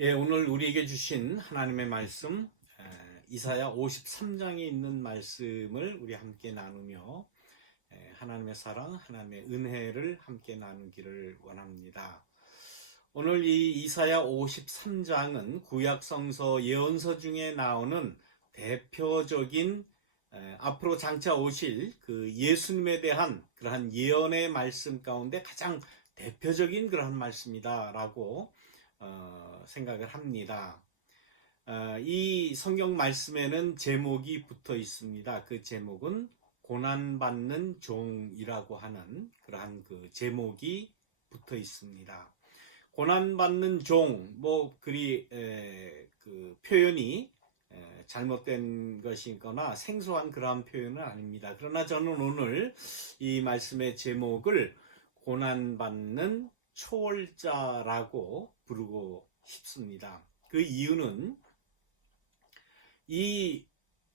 예, 오늘 우리에게 주신 하나님의 말씀, 이사야 53장에 있는 말씀을 우리 함께 나누며 하나님의 사랑, 하나님의 은혜를 함께 나누기를 원합니다. 오늘 이 이사야 53장은 구약 성서 예언서 중에 나오는 대표적인 앞으로 장차 오실 그 예수님에 대한 그러한 예언의 말씀 가운데 가장 대표적인 그러한 말씀이다라고 생각을 합니다. 이 성경 말씀에는 제목이 붙어 있습니다. 그 제목은 고난받는 종이라고 하는 그러한 그 제목이 붙어 있습니다. 고난받는 종, 그 표현이 잘못된 것이거나 생소한 그러한 표현은 아닙니다. 그러나 저는 오늘 이 말씀의 제목을 고난받는 초월자라고 부르고 싶습니다. 그 이유는 이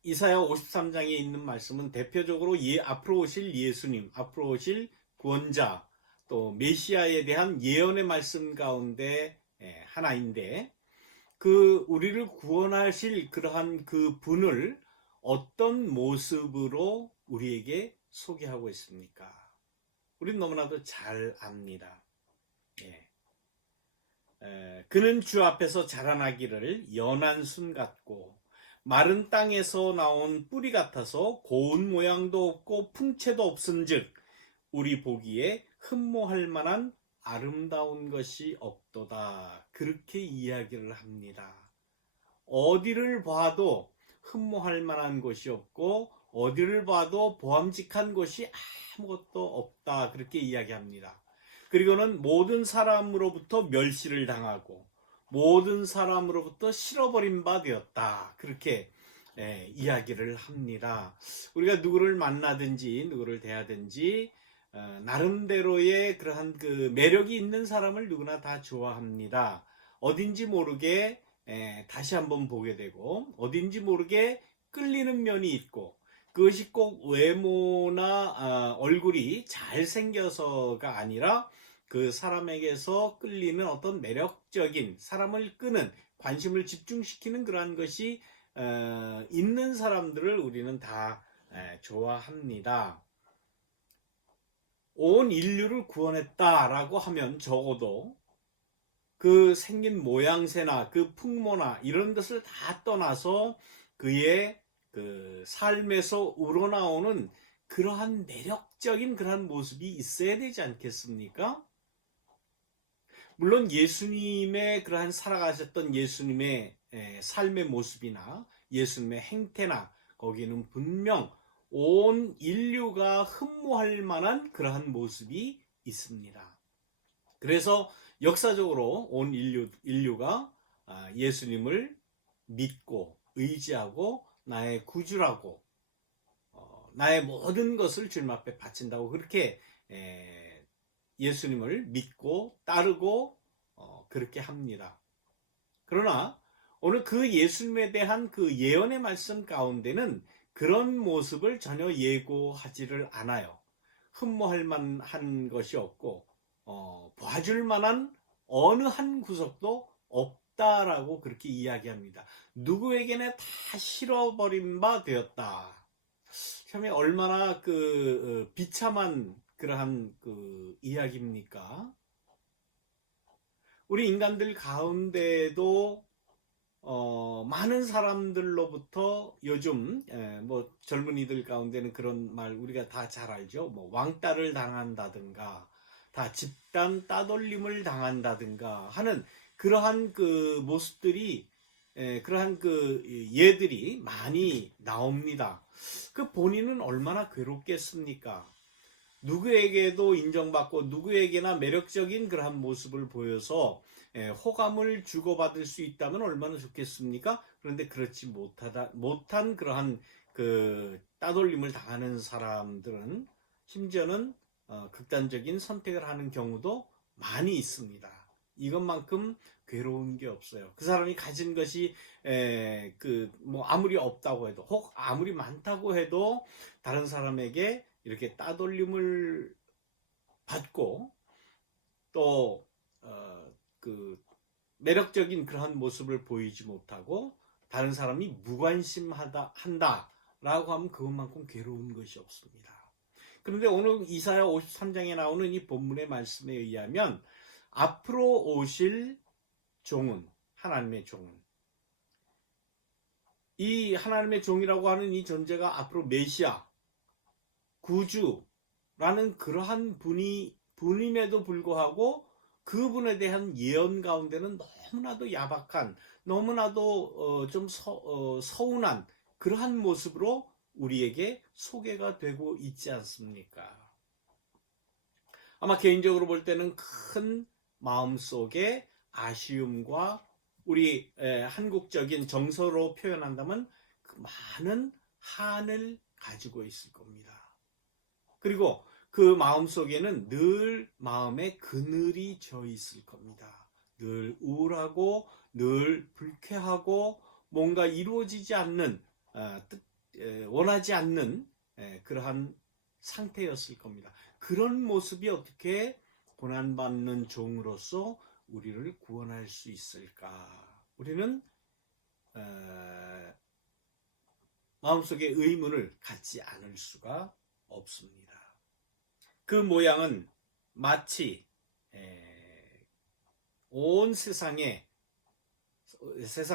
이사야 53장에 있는 말씀은 대표적으로 앞으로 오실 예수님, 앞으로 오실 구원자, 또 메시아에 대한 예언의 말씀 가운데 하나인데, 그 우리를 구원하실 그러한 그 분을 어떤 모습으로 우리에게 소개하고 있습니까? 우린 너무나도 잘 압니다. 예. 그는 주 앞에서 자라나기를 연한 순 같고 마른 땅에서 나온 뿌리 같아서 고운 모양도 없고 풍채도 없은즉 우리 보기에 흠모할 만한 아름다운 것이 없도다. 그렇게 이야기를 합니다. 어디를 봐도 흠모할 만한 것이 없고 어디를 봐도 보암직한 것이 아무것도 없다. 그렇게 이야기합니다. 그리고는 모든 사람으로부터 멸시를 당하고 모든 사람으로부터 실어버린 바 되었다. 그렇게 이야기를 합니다. 우리가 누구를 만나든지 누구를 대하든지 나름대로의 그러한 그 매력이 있는 사람을 누구나 다 좋아합니다. 어딘지 모르게 다시 한번 보게 되고 어딘지 모르게 끌리는 면이 있고 그것이 꼭 외모나 얼굴이 잘생겨서가 아니라 그 사람에게서 끌리는 어떤 매력적인 사람을 끄는 관심을 집중시키는 그러한 것이 있는 사람들을 우리는 다 좋아합니다. 온 인류를 구원했다라고 하면 적어도 그 생긴 모양새나 그 풍모나 이런 것을 다 떠나서 그의 그 삶에서 우러나오는 그러한 매력적인 그러한 모습이 있어야 되지 않겠습니까? 물론 예수님의 그러한 살아가셨던 예수님의 삶의 모습이나 예수님의 행태나 거기는 분명 온 인류가 흠모할 만한 그러한 모습이 있습니다. 그래서 역사적으로 온 인류가 예수님을 믿고 의지하고 나의 구주라고 나의 모든 것을 주님 앞에 바친다고 그렇게 예수님을 믿고 따르고 그렇게 합니다. 그러나 오늘 그 예수님에 대한 그 예언의 말씀 가운데는 그런 모습을 전혀 예고하지를 않아요. 흠모할 만한 것이 없고 봐줄 만한 어느 한 구석도 없다라고 그렇게 이야기합니다. 누구에게나 다 실어버린 바 되었다. 참 얼마나 그 비참한 그러한 그 이야기입니까? 우리 인간들 가운데도 많은 사람들로부터 요즘 뭐 젊은이들 가운데는 그런 말 우리가 다 잘 알죠. 뭐 왕따를 당한다든가 다 집단 따돌림을 당한다든가 하는 그러한 그 모습들이 그러한 그 예들이 많이 나옵니다. 그 본인은 얼마나 괴롭겠습니까? 누구에게도 인정받고 누구에게나 매력적인 그러한 모습을 보여서 호감을 주고받을 수 있다면 얼마나 좋겠습니까? 그런데 그렇지 못한 그러한 그 따돌림을 당하는 사람들은 심지어는 극단적인 선택을 하는 경우도 많이 있습니다. 이것만큼 괴로운 게 없어요. 그 사람이 가진 것이 그 뭐 아무리 없다고 해도 혹 아무리 많다고 해도 다른 사람에게 이렇게 따돌림을 받고 또 그 매력적인 그러한 모습을 보이지 못하고 다른 사람이 한다라고 하면 그것만큼 괴로운 것이 없습니다. 그런데 오늘 이사야 53장에 나오는 이 본문의 말씀에 의하면 앞으로 오실 종은, 하나님의 종은, 이 하나님의 종이라고 하는 이 존재가 앞으로 메시아, 구주라는 그러한 분임에도 불구하고 그분에 대한 예언 가운데는 너무나도 야박한, 너무나도 좀 서운한 그러한 모습으로 우리에게 소개가 되고 있지 않습니까? 아마 개인적으로 볼 때는 큰 마음속에 아쉬움과 우리 한국적인 정서로 표현한다면 그 많은 한을 가지고 있을 겁니다. 그리고 그 마음속에는 늘 마음에 그늘이 져 있을 겁니다. 늘 우울하고 늘 불쾌하고 뭔가 이루어지지 않는 원하지 않는 그러한 상태였을 겁니다. 그런 모습이 어떻게 고난받는 종으로서 우리를 구원할 수 있을까? 우리는 마음속에 의문을 갖지 않을 수가 없습니다. 그 모양은 마치 온 세상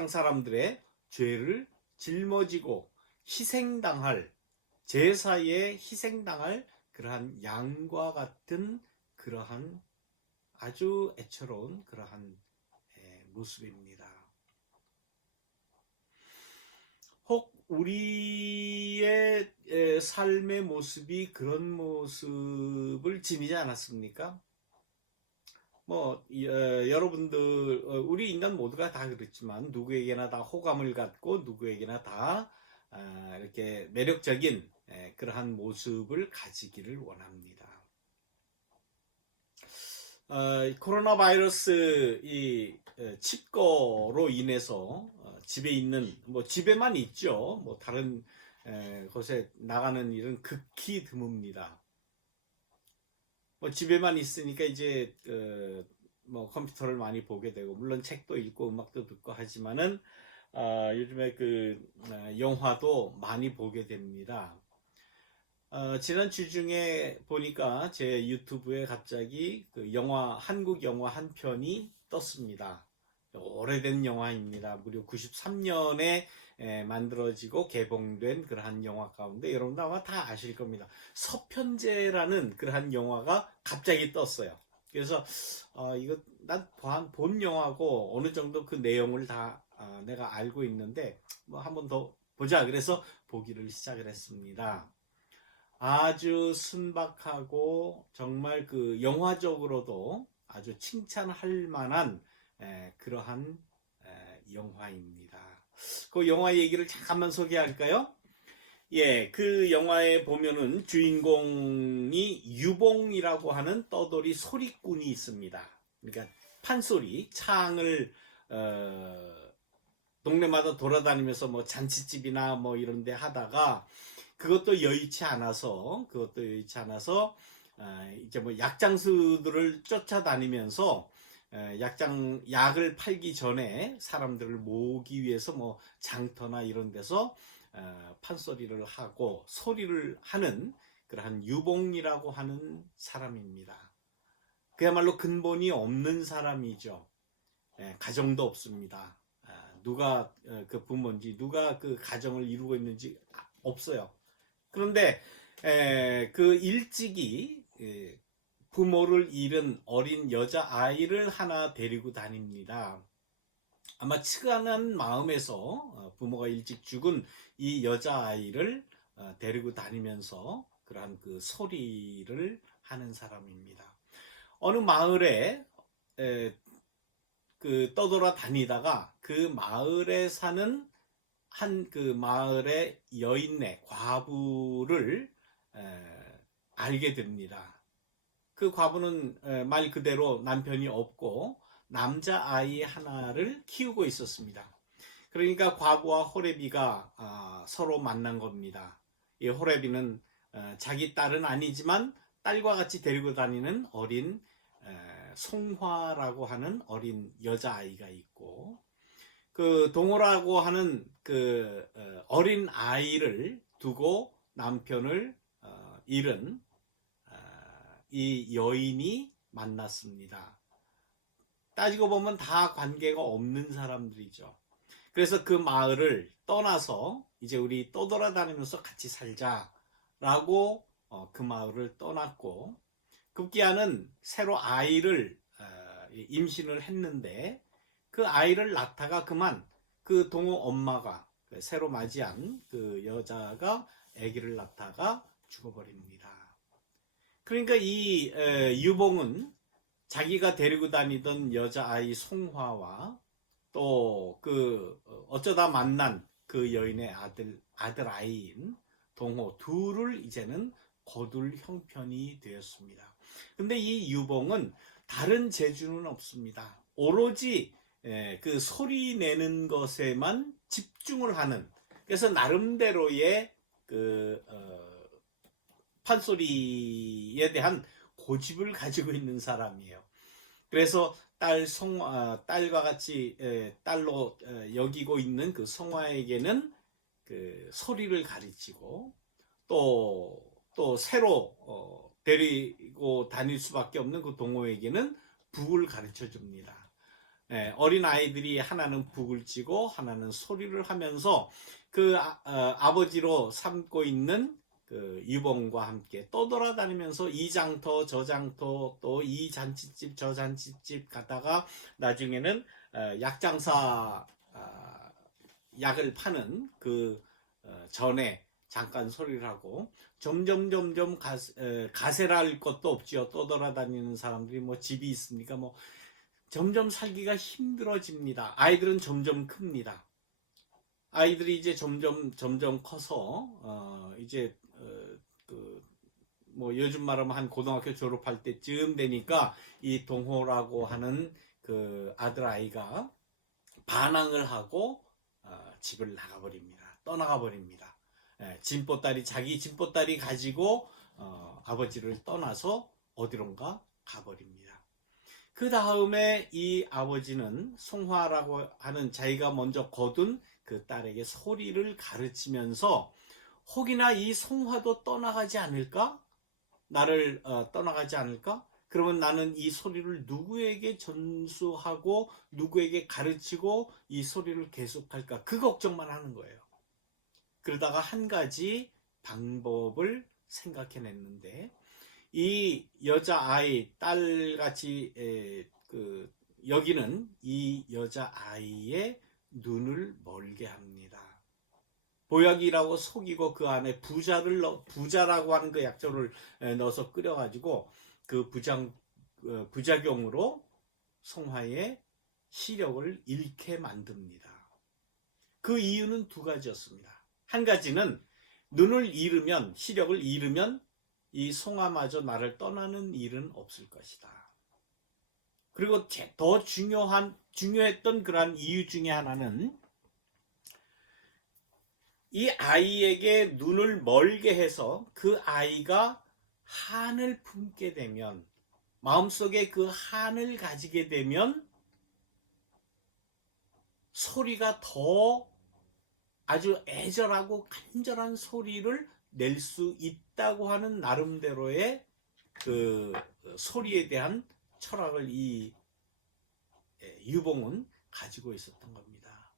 사람들의 죄를 짊어지고 희생당할, 제사에 희생당할 그러한 양과 같은 그러한 아주 애처로운 그러한 모습입니다. 혹 우리의 삶의 모습이 그런 모습을 지니지 않았습니까? 여러분들, 우리 인간 모두가 다 그렇지만 누구에게나 다 호감을 갖고 누구에게나 다 이렇게 매력적인 그러한 모습을 가지기를 원합니다. 코로나 바이러스 이 칩거로 인해서 집에 있는, 집에만 있죠. 다른 곳에 나가는 일은 극히 드뭅니다. 집에만 있으니까 이제 컴퓨터를 많이 보게 되고, 물론 책도 읽고 음악도 듣고 하지만은 요즘에 영화도 많이 보게 됩니다. 지난 주 중에 보니까 제 유튜브에 갑자기 한국 영화 한 편이 떴습니다. 오래된 영화입니다. 무려 93년에 만들어지고 개봉된 그러한 영화 가운데 여러분도 아마 다 아실 겁니다. 서편제라는 그러한 영화가 갑자기 떴어요. 그래서 이거 난 본 영화고 어느 정도 그 내용을 다 내가 알고 있는데 한 번 더 보자. 그래서 보기를 시작을 했습니다. 아주 순박하고 정말 그 영화적으로도 아주 칭찬할 만한 그러한 영화입니다. 그 영화 얘기를 잠깐만 소개할까요? 예, 그 영화에 보면은 주인공이 유봉이라고 하는 떠돌이 소리꾼이 있습니다. 그러니까 판소리, 창을 동네마다 돌아다니면서 잔치집이나 이런 데 하다가 그것도 여의치 않아서 이제 약장수들을 쫓아다니면서 약을 팔기 전에 사람들을 모으기 위해서 장터나 이런 데서 판소리를 하고 소리를 하는 그러한 유봉이라고 하는 사람입니다. 그야말로 근본이 없는 사람이죠. 가정도 없습니다. 누가 그 부모인지, 누가 그 가정을 이루고 있는지 없어요. 그런데 그 일찍이 부모를 잃은 어린 여자아이를 하나 데리고 다닙니다. 아마 측은한 마음에서 부모가 일찍 죽은 이 여자아이를 데리고 다니면서 그러한 그 소리를 하는 사람입니다. 어느 마을에 떠돌아 다니다가 그 마을에 사는 그 마을의 여인네, 과부를 알게 됩니다. 그 과부는 말 그대로 남편이 없고 남자아이 하나를 키우고 있었습니다. 그러니까 과부와 호레비가 서로 만난 겁니다. 이 호레비는 자기 딸은 아니지만 딸과 같이 데리고 다니는 어린 송화라고 하는 어린 여자아이가 있고, 그 동호라고 하는 그 어린 아이를 두고 남편을 잃은 이 여인이 만났습니다. 따지고 보면 다 관계가 없는 사람들이죠. 그래서 그 마을을 떠나서 이제 우리 떠돌아다니면서 같이 살자라고 그 마을을 떠났고, 급기야는 새로 아이를 임신을 했는데 그 아이를 낳다가 그만 그 동호 엄마가 새로 맞이한 그 여자가 아기를 낳다가 죽어버립니다. 그러니까 이 유봉은 자기가 데리고 다니던 여자아이 송화와 또 그 어쩌다 만난 그 여인의 아들아이인 동호 둘을 이제는 거둘 형편이 되었습니다. 근데 이 유봉은 다른 재주는 없습니다. 오로지 그 소리 내는 것에만 집중을 하는, 그래서 나름대로의 그 판소리에 대한 고집을 가지고 있는 사람이에요. 그래서 딸과 같이 딸로 여기고 있는 그 성화에게는 그 소리를 가르치고 또 새로 데리고 다닐 수밖에 없는 그 동호에게는 북을 가르쳐 줍니다. 어린 아이들이 하나는 북을 치고 하나는 소리를 하면서 그 아버지로 삼고 있는 그 유봉과 함께 떠돌아다니면서 이 장터 저 장터 또 이 잔치집 저 잔치집 가다가 나중에는 약장사 약을 파는 그 전에 잠깐 소리를 하고 점점 가세랄 것도 없지요. 떠돌아다니는 사람들이 뭐 집이 있습니까? 뭐 점점 살기가 힘들어집니다. 아이들은 점점 큽니다. 아이들이 이제 점점 커서 이제 뭐 요즘 말하면 한 고등학교 졸업할 때쯤 되니까 이 동호라고 하는 그 아들 아이가 반항을 하고 집을 나가버립니다. 떠나가 버립니다. 자기 진보딸이 가지고 아버지를 떠나서 어디론가 가버립니다. 그 다음에 이 아버지는 송화라고 하는 자기가 먼저 거둔 그 딸에게 소리를 가르치면서 혹이나 이 송화도 떠나가지 않을까? 나를 떠나가지 않을까? 그러면 나는 이 소리를 누구에게 전수하고 누구에게 가르치고 이 소리를 계속할까? 그 걱정만 하는 거예요. 그러다가 한 가지 방법을 생각해냈는데 이 여자아이 딸같이 여기는 이 여자아이의 눈을 멀게 합니다. 보약이라고 속이고 그 안에 부자라고 하는 그 약초를 넣어서 끓여가지고 그 부작용으로 송화의 시력을 잃게 만듭니다. 그 이유는 두 가지였습니다. 한 가지는 눈을 잃으면, 시력을 잃으면 이 송화마저 나를 떠나는 일은 없을 것이다. 그리고 더 중요했던 그러한 이유 중에 하나는 이 아이에게 눈을 멀게 해서 그 아이가 한을 품게 되면, 마음속에 그 한을 가지게 되면 소리가 더 아주 애절하고 간절한 소리를 낼 수 있다고 하는 나름대로의 그 소리에 대한 철학을 이 유봉은 가지고 있었던 겁니다.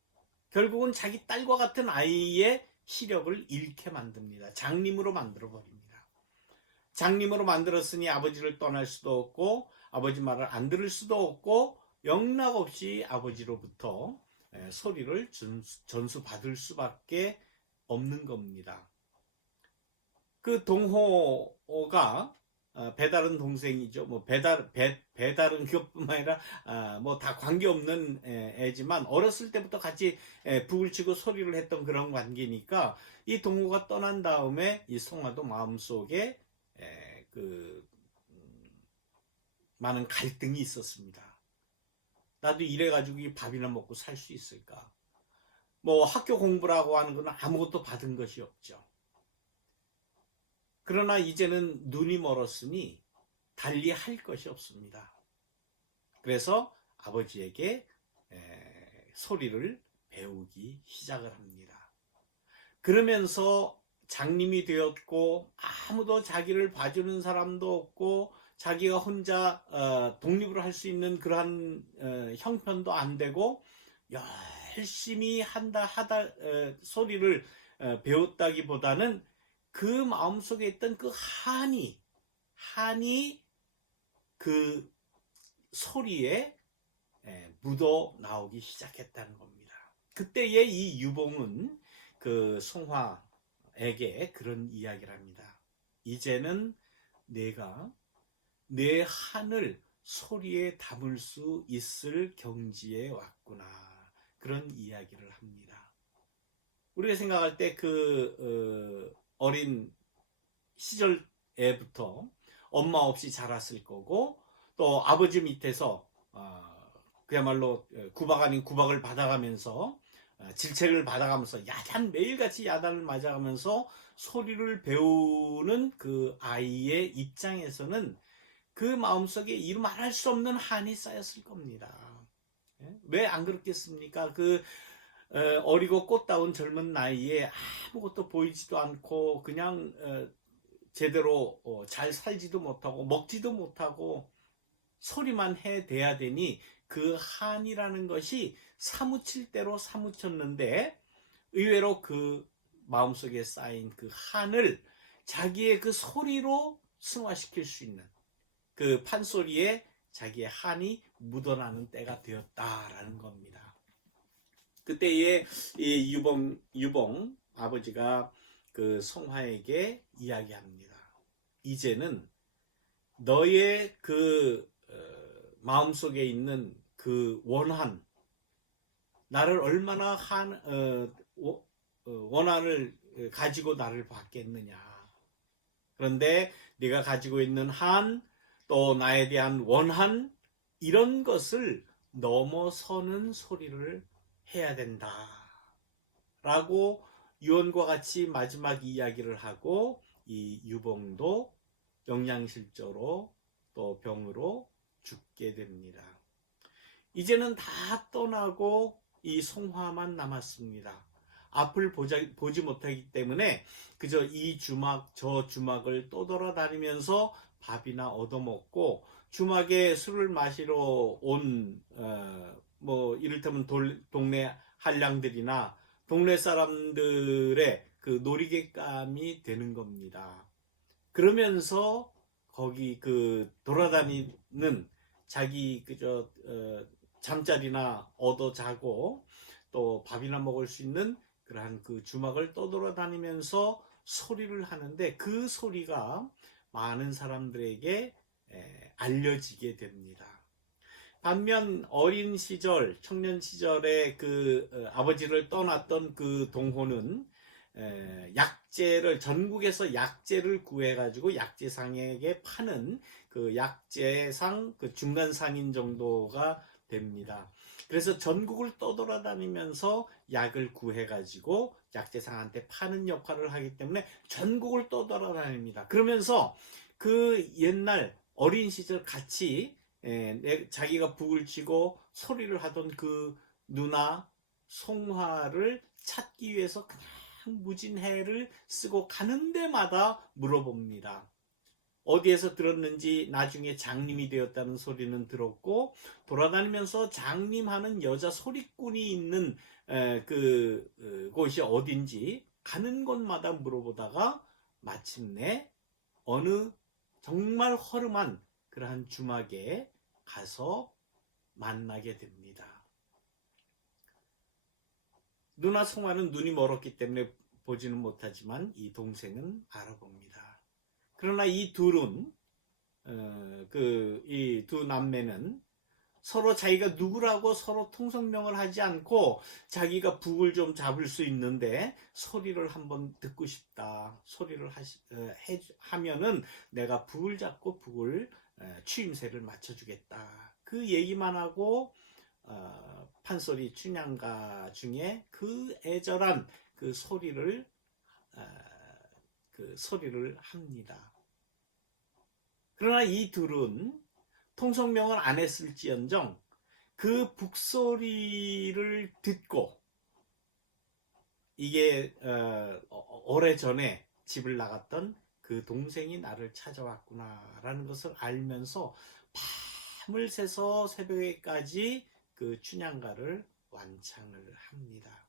결국은 자기 딸과 같은 아이의 시력을 잃게 만듭니다. 장님으로 만들어 버립니다. 장님으로 만들었으니 아버지를 떠날 수도 없고 아버지 말을 안 들을 수도 없고 영락없이 아버지로부터 소리를 전수받을 수밖에 없는 겁니다. 그 동호가 배다른 동생이죠. 뭐 배다른 그것뿐만 아니라 뭐 다 관계없는 애지만 어렸을 때부터 같이 북을 치고 소리를 했던 그런 관계니까 이 동호가 떠난 다음에 이 송화도 마음속에 많은 갈등이 있었습니다. 나도 이래가지고 이 밥이나 먹고 살 수 있을까? 뭐 학교 공부라고 하는 건 아무것도 받은 것이 없죠. 그러나 이제는 눈이 멀었으니 달리 할 것이 없습니다. 그래서 아버지에게 소리를 배우기 시작을 합니다. 그러면서 장님이 되었고 아무도 자기를 봐주는 사람도 없고 자기가 혼자 독립을 할 수 있는 그러한 형편도 안 되고 열심히 하다 소리를 배웠다기보다는 그 마음속에 있던 그 한이 그 소리에 묻어 나오기 시작했다는 겁니다. 그때에 이 유봉은 그 송화에게 그런 이야기를 합니다. 이제는 내가 내 한을 소리에 담을 수 있을 경지에 왔구나. 그런 이야기를 합니다. 우리가 생각할 때 그 어린 시절에부터 엄마 없이 자랐을 거고 또 아버지 밑에서 그야말로 구박 아닌 구박을 받아가면서 질책을 받아가면서 매일같이 야단을 맞아가면서 소리를 배우는 그 아이의 입장에서는 그 마음속에 이루 말할 수 없는 한이 쌓였을 겁니다. 왜 안 그렇겠습니까? 그 어리고 꽃다운 젊은 나이에 아무것도 보이지도 않고 그냥 제대로 잘 살지도 못하고 먹지도 못하고 소리만 해대야 되니 그 한이라는 것이 사무칠 대로 사무쳤는데 의외로 그 마음속에 쌓인 그 한을 자기의 그 소리로 승화시킬 수 있는 그 판소리에 자기의 한이 묻어나는 때가 되었다라는 겁니다. 그때에 이 유봉 아버지가 그 송화에게 이야기합니다. 이제는 너의 그 마음속에 있는 그 원한, 나를 얼마나 원한을 가지고 나를 받겠느냐. 그런데 네가 가지고 있는 한, 또 나에 대한 원한, 이런 것을 넘어서는 소리를 해야 된다. 라고 유언과 같이 마지막 이야기를 하고 이 유봉도 영양실조로 또 병으로 죽게 됩니다. 이제는 다 떠나고 이 송화만 남았습니다. 앞을 보지 못하기 때문에 그저 이 주막 저 주막을 떠돌아다니면서 밥이나 얻어먹고 주막에 술을 마시러 온 이를테면 동네 한량들이나 동네 사람들의 그 놀이객감이 되는 겁니다. 그러면서 거기 그 돌아다니는 자기 그저 잠자리나 얻어 자고 또 밥이나 먹을 수 있는 그러한 그 주막을 떠돌아다니면서 소리를 하는데 그 소리가 많은 사람들에게 알려지게 됩니다. 반면 어린 시절, 청년 시절에 그 아버지를 떠났던 그 동호는 약재를 전국에서 약재를 구해가지고 약재상에게 파는 그 약재상 그 중간 상인 정도가 됩니다. 그래서 전국을 떠돌아다니면서 약을 구해가지고 약재상한테 파는 역할을 하기 때문에 전국을 떠돌아다닙니다. 그러면서 그 옛날 어린 시절 같이 자기가 북을 치고 소리를 하던 그 누나 송화를 찾기 위해서 그냥 무진해를 쓰고 가는 데마다 물어봅니다. 어디에서 들었는지 나중에 장님이 되었다는 소리는 들었고 돌아다니면서 장님하는 여자 소리꾼이 있는 곳이 어딘지 가는 곳마다 물어보다가 마침내 어느 정말 허름한 그러한 주막에 가서 만나게 됩니다. 누나 송화는 눈이 멀었기 때문에 보지는 못하지만 이 동생은 알아봅니다. 그러나 이 둘은 이 두 남매는 서로 자기가 누구라고 서로 통성명을 하지 않고 자기가 북을 좀 잡을 수 있는데 소리를 한번 듣고 싶다. 소리를 하면은 내가 북을 잡고 북을 추임새를 맞춰주겠다. 그 얘기만 하고 판소리 춘향가 중에 그 애절한 그 소리를 합니다. 그러나 이 둘은 통성명을 안 했을지언정 그 북소리를 듣고 이게 오래전에 집을 나갔던 그 동생이 나를 찾아왔구나라는 것을 알면서 밤을 새서 새벽에까지 그 춘향가를 완창을 합니다.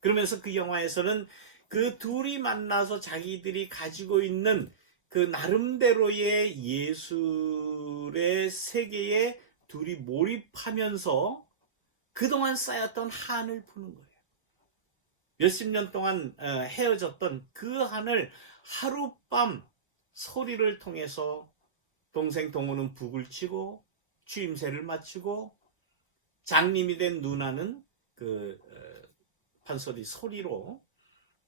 그러면서 그 영화에서는 그 둘이 만나서 자기들이 가지고 있는 그 나름대로의 예술의 세계에 둘이 몰입하면서 그동안 쌓였던 한을 푸는 거예요. 몇십 년 동안 헤어졌던 그 한을 하룻밤 소리를 통해서 동생 동호는 북을 치고 취임새를 마치고 장님이 된 누나는 그 판소리 소리로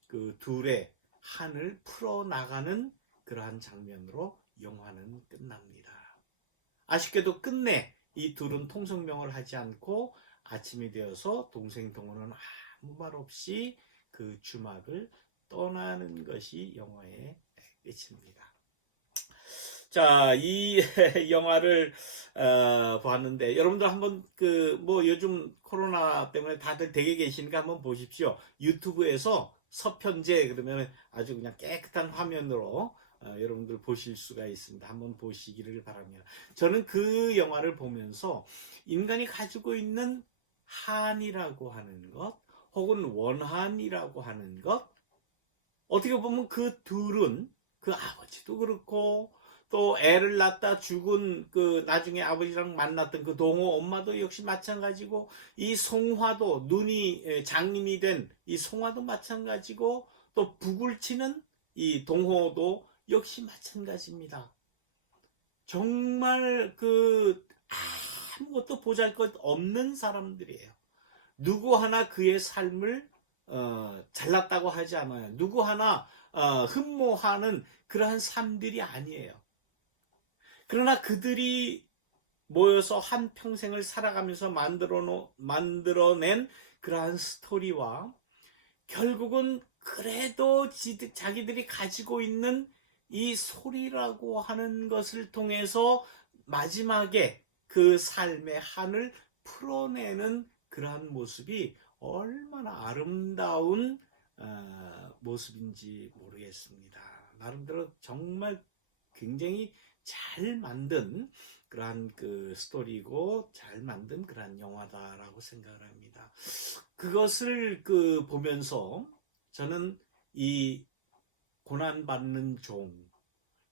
그 둘의 한을 풀어나가는 그러한 장면으로 영화는 끝납니다. 아쉽게도 끝내 이 둘은 통성명을 하지 않고 아침이 되어서 동생 동호는 아무 말 없이 그 주막을 떠나는 것이 영화의 끝입니다. 자, 이 영화를 보았는데 여러분들 한번 그 뭐 요즘 코로나 때문에 다들 댁에 계시니까 한번 보십시오. 유튜브에서 서편제 그러면 아주 그냥 깨끗한 화면으로 여러분들 보실 수가 있습니다. 한번 보시기를 바랍니다. 저는 그 영화를 보면서 인간이 가지고 있는 한이라고 하는 것 혹은 원한이라고 하는 것 어떻게 보면 그 둘은 그 아버지도 그렇고 또 애를 낳다 죽은 그 나중에 아버지랑 만났던 그 동호 엄마도 역시 마찬가지고 이 송화도 눈이 장님이 된 이 송화도 마찬가지고 또 북을 치는 이 동호도 역시 마찬가지입니다. 정말 그 아무것도 보잘것없는 사람들이에요. 누구 하나 그의 삶을 잘났다고 하지 않아요. 누구 하나 흠모하는 그러한 삶들이 아니에요. 그러나 그들이 모여서 한 평생을 살아가면서 만들어낸 그러한 스토리와 결국은 그래도 자기들이 가지고 있는 이 소리라고 하는 것을 통해서 마지막에 그 삶의 한을 풀어내는 그러한 모습이 얼마나 아름다운 모습인지 모르겠습니다. 나름대로 정말 굉장히 잘 만든 그러한 그 스토리고 잘 만든 그러한 영화다라고 생각을 합니다. 그것을 그 보면서 저는 이 고난받는 종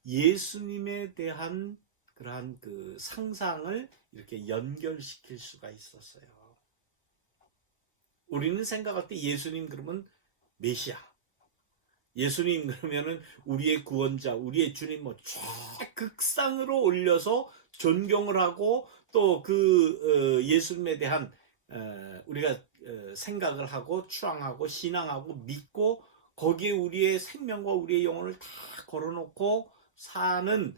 예수님에 대한 그러한 그 상상을 이렇게 연결시킬 수가 있었어요. 우리는 생각할 때 예수님 그러면 메시아, 예수님 그러면은 우리의 구원자, 우리의 주님 뭐 최극상으로 올려서 존경을 하고 또 그 예수님에 대한 우리가 생각을 하고 추앙하고 신앙하고 믿고 거기에 우리의 생명과 우리의 영혼을 다 걸어놓고 사는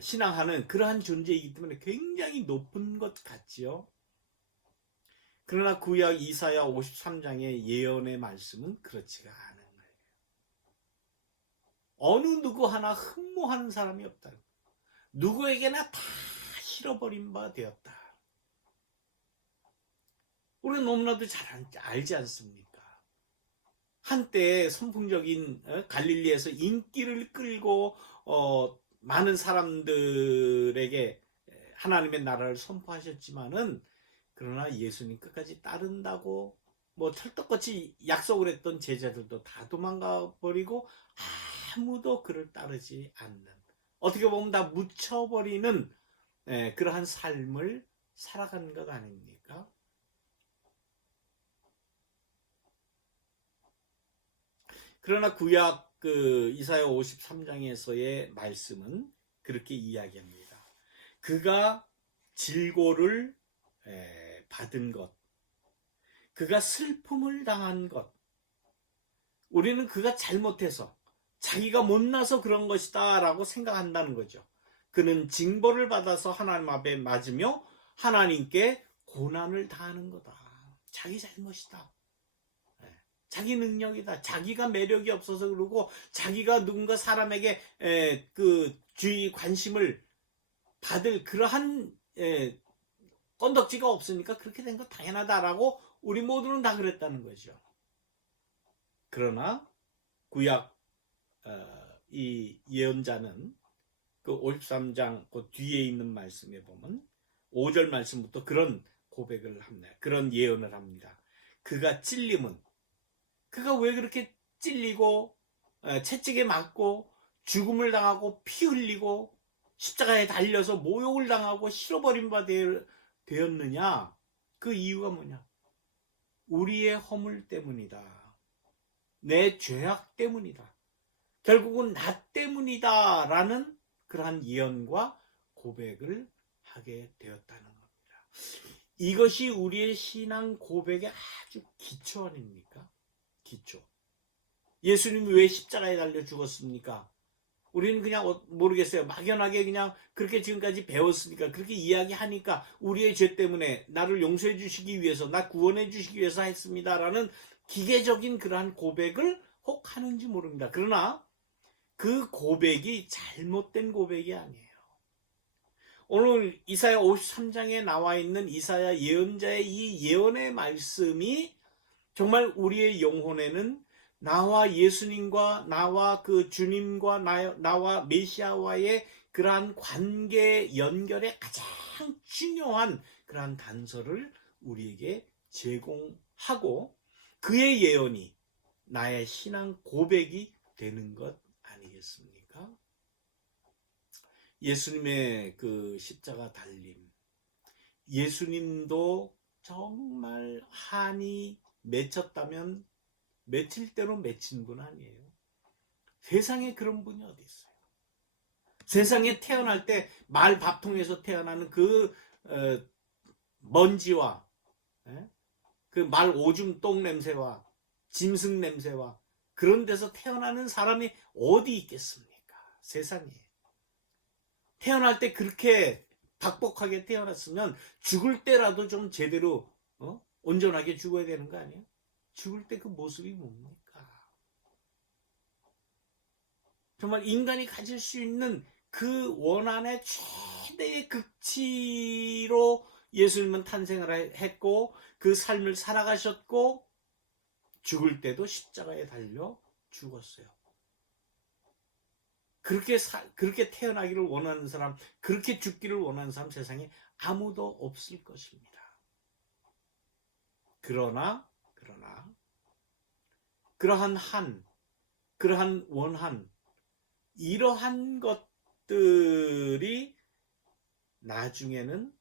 신앙하는 그러한 존재이기 때문에 굉장히 높은 것 같지요. 그러나 구약 이사야 53장의 예언의 말씀은 그렇지가 않은 거예요. 어느 누구 하나 흠모하는 사람이 없다. 누구에게나 다 잃어버린 바 되었다. 우리는 너무나도 잘 알지 않습니까? 한때 선풍적인 갈릴리에서 인기를 끌고 많은 사람들에게 하나님의 나라를 선포하셨지만은 그러나 예수님 끝까지 따른다고 뭐 찰떡같이 약속을 했던 제자들도 다 도망가 버리고 아무도 그를 따르지 않는 어떻게 보면 다 묻혀버리는 그러한 삶을 살아간 것 아닙니까? 그러나 구약 그 이사야 53장에서의 말씀은 그렇게 이야기합니다. 그가 질고를 받은 것, 그가 슬픔을 당한 것, 우리는 그가 잘못해서 자기가 못나서 그런 것이다 라고 생각한다는 거죠. 그는 징벌을 받아서 하나님 앞에 맞으며 하나님께 고난을 당하는 거다. 자기 잘못이다. 자기 능력이다. 자기가 매력이 없어서 그러고 자기가 누군가 사람에게 그 주의 관심을 받을 그러한 건덕지가 없으니까 그렇게 된 거 당연하다라고 우리 모두는 다 그랬다는 거죠. 그러나 구약 이 예언자는 그 53장 그 뒤에 있는 말씀에 보면 5절 말씀부터 그런 고백을 합니다. 그런 예언을 합니다. 그가 찔림은 그가 왜 그렇게 찔리고 채찍에 맞고 죽음을 당하고 피 흘리고 십자가에 달려서 모욕을 당하고 실어버린 바 되었느냐? 그 이유가 뭐냐? 우리의 허물 때문이다. 내 죄악 때문이다. 결국은 나 때문이다라는 그러한 예언과 고백을 하게 되었다는 겁니다. 이것이 우리의 신앙 고백의 아주 기초 아닙니까? 기초. 예수님이 왜 십자가에 달려 죽었습니까? 우리는 그냥 모르겠어요. 막연하게 그냥 그렇게 지금까지 배웠으니까 그렇게 이야기하니까 우리의 죄 때문에 나를 용서해 주시기 위해서 나 구원해 주시기 위해서 했습니다라는 기계적인 그러한 고백을 혹 하는지 모릅니다. 그러나 그 고백이 잘못된 고백이 아니에요. 오늘 이사야 53장에 나와 있는 이사야 예언자의 이 예언의 말씀이 정말 우리의 영혼에는 나와 예수님과 나와 그 주님과 나와 메시아와의 그러한 관계 연결의 가장 중요한 그러한 단서를 우리에게 제공하고 그의 예언이 나의 신앙 고백이 되는 것 아니겠습니까? 예수님의 그 십자가 달림, 예수님도 정말 한이 맺혔다면 맺힐 대로 맺힌 분 아니에요. 세상에 그런 분이 어디 있어요? 세상에 태어날 때 말 밥통에서 태어나는 그 먼지와 그 말 오줌 똥 냄새와 짐승 냄새와 그런 데서 태어나는 사람이 어디 있겠습니까? 세상에. 태어날 때 그렇게 박복하게 태어났으면 죽을 때라도 좀 제대로 온전하게 죽어야 되는 거 아니에요? 죽을 때 그 모습이 뭡니까? 정말 인간이 가질 수 있는 그 원한의 최대의 극치로 예수님은 탄생을 했고 그 삶을 살아가셨고 죽을 때도 십자가에 달려 죽었어요. 그렇게 태어나기를 원하는 사람, 그렇게 죽기를 원하는 사람 세상에 아무도 없을 것입니다. 그러나 그러한 원한, 이러한 것들이 나중에는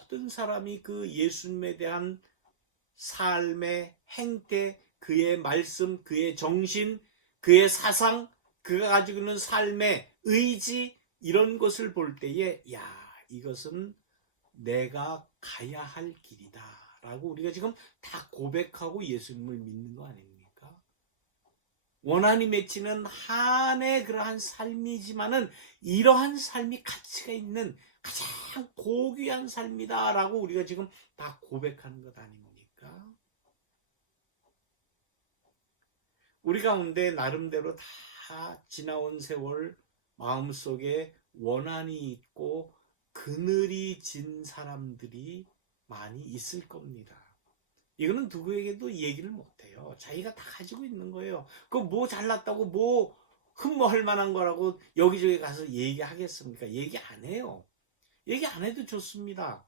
모든 사람이 그 예수님에 대한 삶의 행태, 그의 말씀, 그의 정신, 그의 사상, 그가 가지고 있는 삶의 의지 이런 것을 볼 때에 이것은 내가 가야 할 길이다 라고 우리가 지금 다 고백하고 예수님을 믿는 거 아닙니까? 원한이 맺히는 한의 그러한 삶이지만은 이러한 삶이 가치가 있는 가장 고귀한 삶이다 라고 우리가 지금 다 고백하는 것 아닙니까? 우리 가운데 나름대로 다 지나온 세월 마음속에 원한이 있고 그늘이 진 사람들이 많이 있을 겁니다. 이거는 누구에게도 얘기를 못해요. 자기가 다 가지고 있는 거예요. 그 뭐 잘났다고 뭐 흠모할 만한 거라고 여기저기 가서 얘기하겠습니까? 얘기 안 해요. 얘기 안 해도 좋습니다.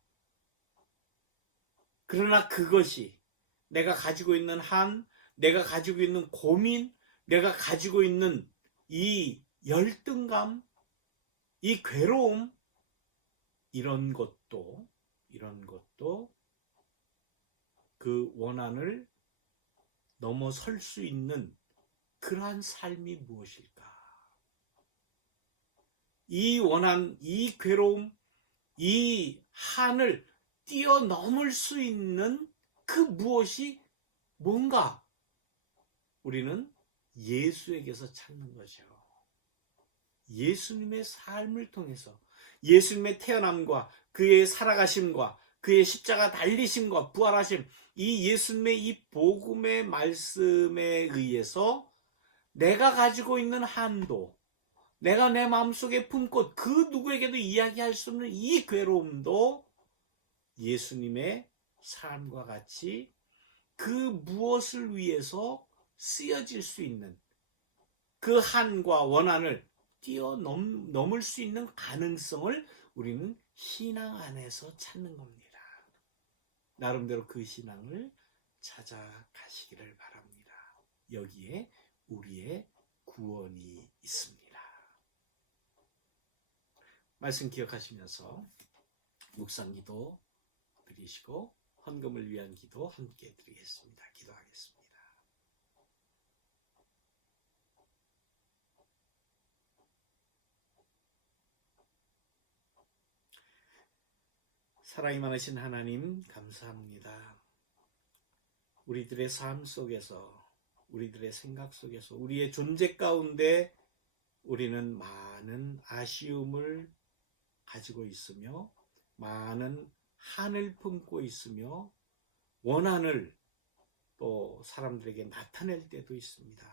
그러나 그것이 내가 가지고 있는 내가 가지고 있는 고민, 내가 가지고 있는 이 열등감, 이 괴로움, 이런 것도 그 원한을 넘어설 수 있는 그러한 삶이 무엇일까? 이 원한, 이 괴로움, 이 한을 뛰어넘을 수 있는 그 무엇이 뭔가 우리는 예수에게서 찾는 거죠. 예수님의 삶을 통해서 예수님의 태어남과 그의 살아가심과 그의 십자가 달리심과 부활하심, 이 예수님의 이 복음의 말씀에 의해서 내가 가지고 있는 한도, 내가 내 마음속에 품고 그 누구에게도 이야기할 수 없는 이 괴로움도 예수님의 삶과 같이 그 무엇을 위해서 쓰여질 수 있는 그 한과 원한을 뛰어넘을 수 있는 가능성을 우리는 신앙 안에서 찾는 겁니다. 나름대로 그 신앙을 찾아가시기를 바랍니다. 여기에 우리의 구원이 있습니다. 말씀 기억하시면서 묵상기도 드리시고 헌금을 위한 기도 함께 드리겠습니다. 기도하겠습니다. 사랑이 많으신 하나님 감사합니다. 우리들의 삶 속에서, 우리들의 생각 속에서, 우리의 존재 가운데 우리는 많은 아쉬움을 가지고 있으며 많은 한을 품고 있으며 원한을 또 사람들에게 나타낼 때도 있습니다.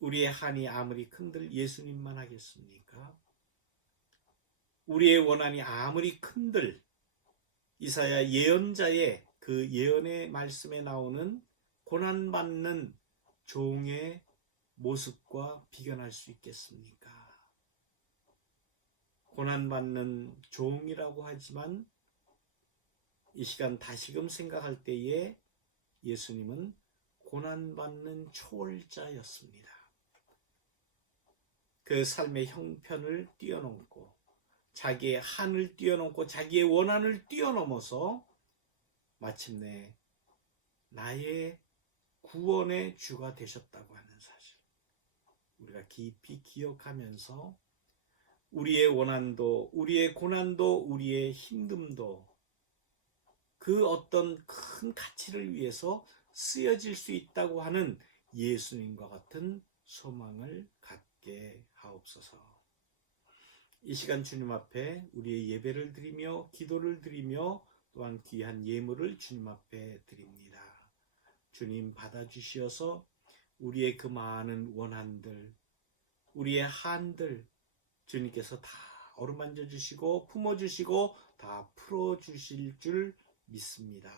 우리의 한이 아무리 큰들 예수님만 하겠습니까? 우리의 원한이 아무리 큰들 이사야 예언자의 그 예언의 말씀에 나오는 고난받는 종의 모습과 비견할 수 있겠습니까? 고난받는 종이라고 하지만 이 시간 다시금 생각할 때에 예수님은 고난받는 초월자였습니다. 그 삶의 형편을 뛰어넘고 자기의 한을 뛰어넘고 자기의 원한을 뛰어넘어서 마침내 나의 구원의 주가 되셨다고 하는 사실 우리가 깊이 기억하면서 우리의 원한도 우리의 고난도 우리의 힘듦도 그 어떤 큰 가치를 위해서 쓰여질 수 있다고 하는 예수님과 같은 소망을 갖게 하옵소서. 이 시간 주님 앞에 우리의 예배를 드리며 기도를 드리며 또한 귀한 예물을 주님 앞에 드립니다. 주님 받아주시어서 우리의 그 많은 원한들, 우리의 한들 주님께서 다 어루만져 주시고 품어주시고 다 풀어주실 줄 믿습니다.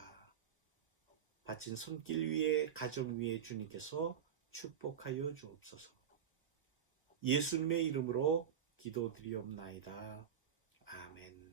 바친 손길 위에 가정 위에 주님께서 축복하여 주옵소서. 예수님의 이름으로 기도드리옵나이다. 아멘.